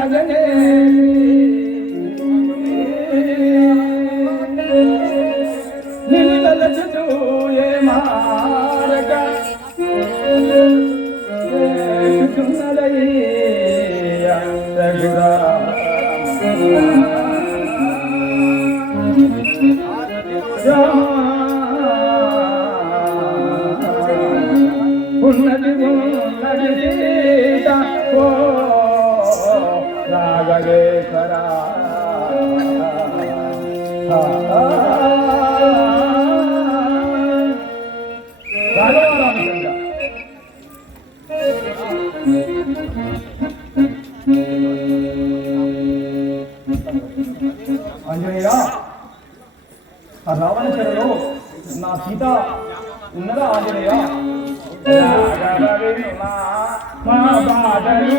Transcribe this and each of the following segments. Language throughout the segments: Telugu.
ভজনে రాఘవరామచంద్ర ఆంజనేయ ఆ రావణ చెరలో నా సీత ఉన్నదా ఆంజనేయ రాఘవేణుమా, మా బాధలు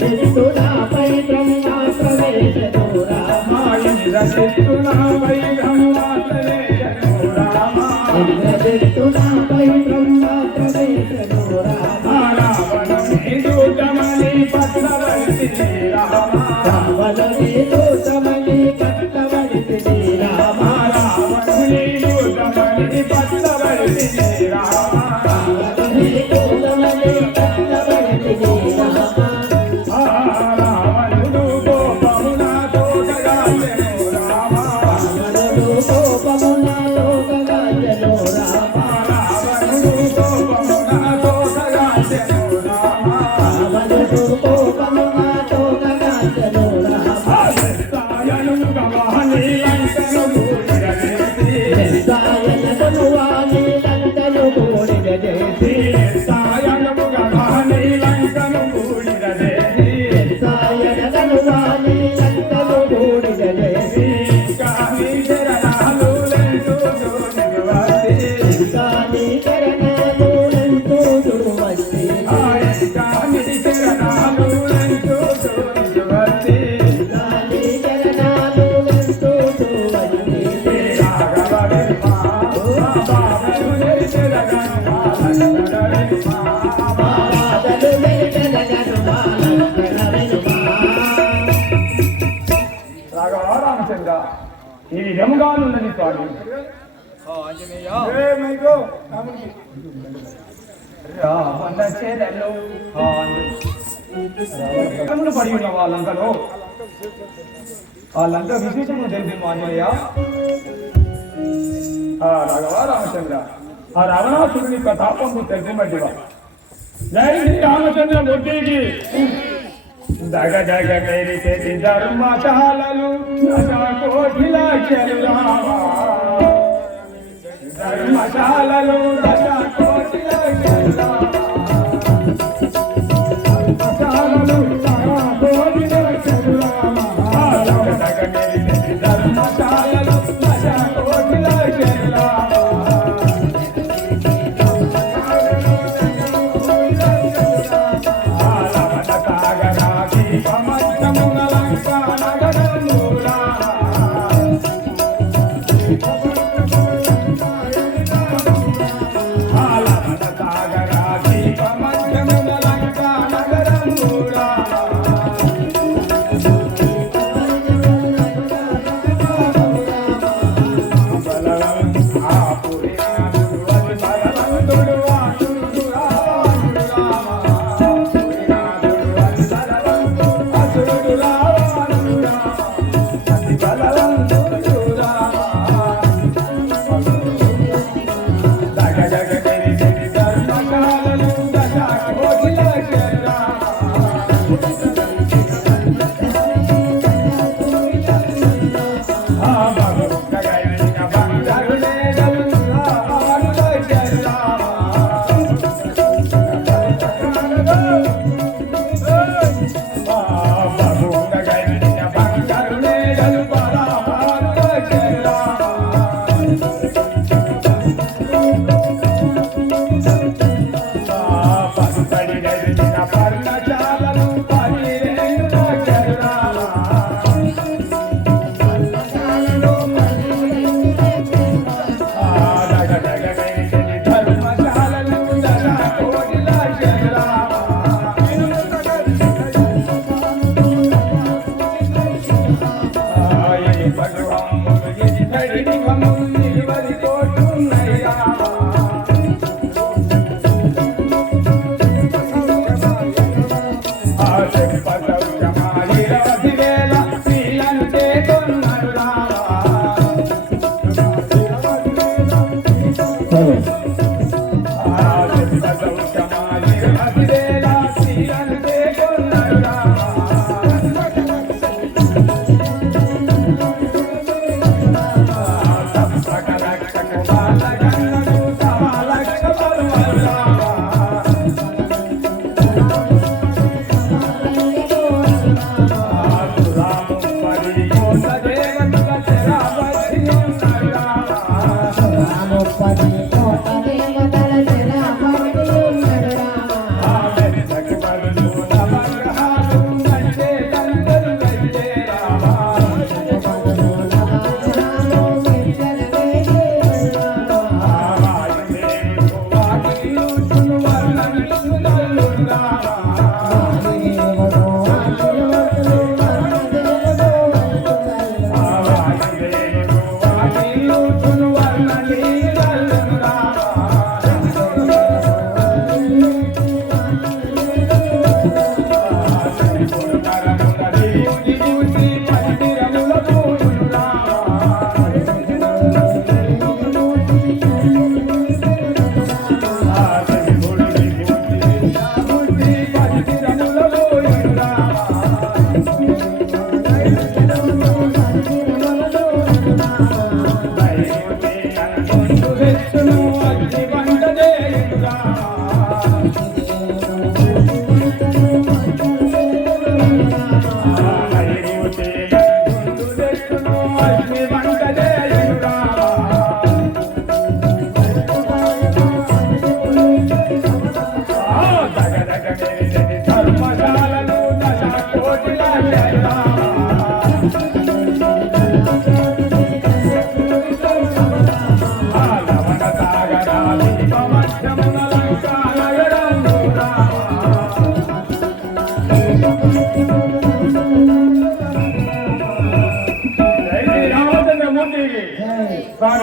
Deus. ఈ విధముగానున్నది స్వామి. రావణ చెరలో పడి ఉన్న లంకలో ఆ లంక విశేషము తెలిసింది ఆంజనేయ ఆ రాఘవ రామచంద్ర ఆ రావణాసురుని ప్రతాపము తెలిసినట్టుగా జై శ్రీ రామచంద్ర మూర్తికి. దగ దగ ధర్మశాలలు కోటి లక్షలు ధర్మశాలలు ధర్మశాలలు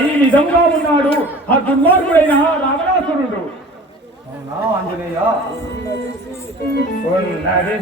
ఈ నిజంగా ఉన్నాడు. ఆ దుర్మార్గుడైన రావణాసురుడు. ఆంజనేయ? ఉన్నది